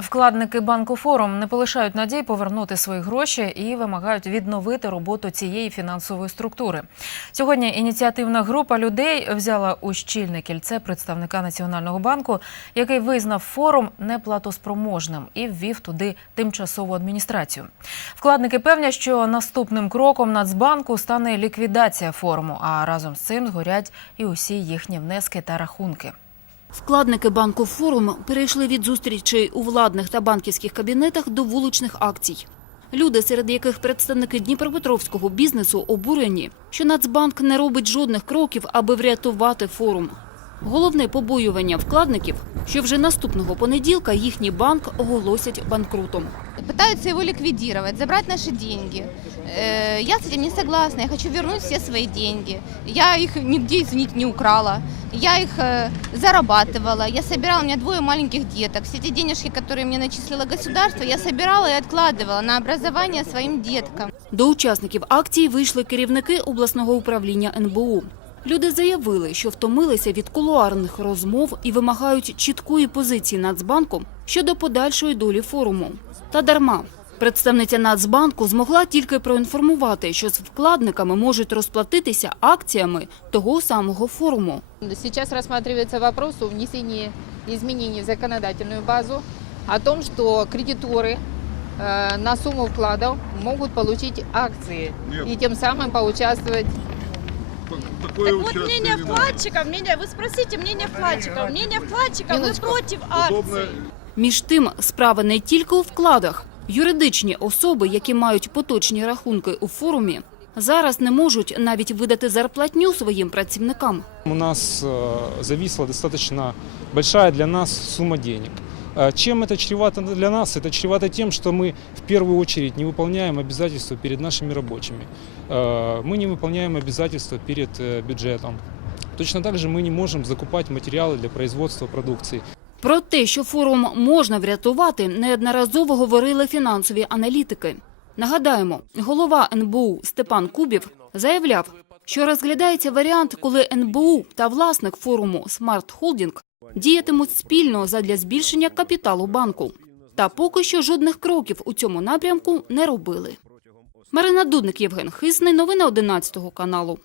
Вкладники банку форум не полишають надій повернути свої гроші і вимагають відновити роботу цієї фінансової структури. Сьогодні ініціативна група людей взяла у щільне кільце представника Національного банку, який визнав форум неплатоспроможним і ввів туди тимчасову адміністрацію. Вкладники певні, що наступним кроком Нацбанку стане ліквідація форуму, а разом з цим згорять і усі їхні внески та рахунки. Вкладники банку «Форум» перейшли від зустрічей у владних та банківських кабінетах до вуличних акцій. Люди, серед яких представники дніпропетровського бізнесу, обурені, що Нацбанк не робить жодних кроків, аби врятувати форум. Головне побоювання вкладників, що вже наступного понеділка їхній банк оголосять банкрутом. пытаются его ликвидировать, забрать наши деньги. Э, Я с этим не согласна, я хочу вернуть все свои деньги. Я их нигде, извините, не украла. Я их э, зарабатывала, я собирала, у меня двое маленьких деток. Все эти денежки, которые мне начислило государство, я собирала и откладывала на образование своим деткам. До учасників акції вийшли керівники обласного управління НБУ. Люди заявили, що втомилися від кулуарних розмов і вимагають чіткої позиції Нацбанку щодо подальшої долі форуму. Та дарма. Представниця Нацбанку змогла тільки проінформувати, що з вкладниками можуть розплатитися акціями того самого форуму. Сейчас рассматривается вопрос о внесении изменений в законодательную базу о том, что кредиторы э, на сумму вкладов могут получить акции Нет. и тем самым поучаствовать. Такое Так вот участие мнение не надо. вкладчиков, мнение, вы спросите мнение вкладчиков. Мнение вкладчиков, вы Минуточку. против Удобно. акций. Між тим, справа не тільки у вкладах. Юридичні особи, які мають поточні рахунки у форумі, зараз не можуть навіть видати зарплатню своїм працівникам. У нас э, зависла достаточно большая для нас сумма денег. Э, Чем это чревато для нас? Это чревато тем, что мы в первую очередь не выполняем обязательства перед нашими рабочими. Э, Мы не выполняем обязательства перед э, бюджетом. Точно так же мы не можем закупать материалы для производства продукции. Про те, що форум можна врятувати, неодноразово говорили фінансові аналітики. Нагадаємо, голова НБУ Степан Кубів заявляв, що розглядається варіант, коли НБУ та власник форуму Смарт Холдінг діятимуть спільно задля збільшення капіталу банку. Та поки що жодних кроків у цьому напрямку не робили. Марина Дудник, Євген Хисний. Новини 11 каналу.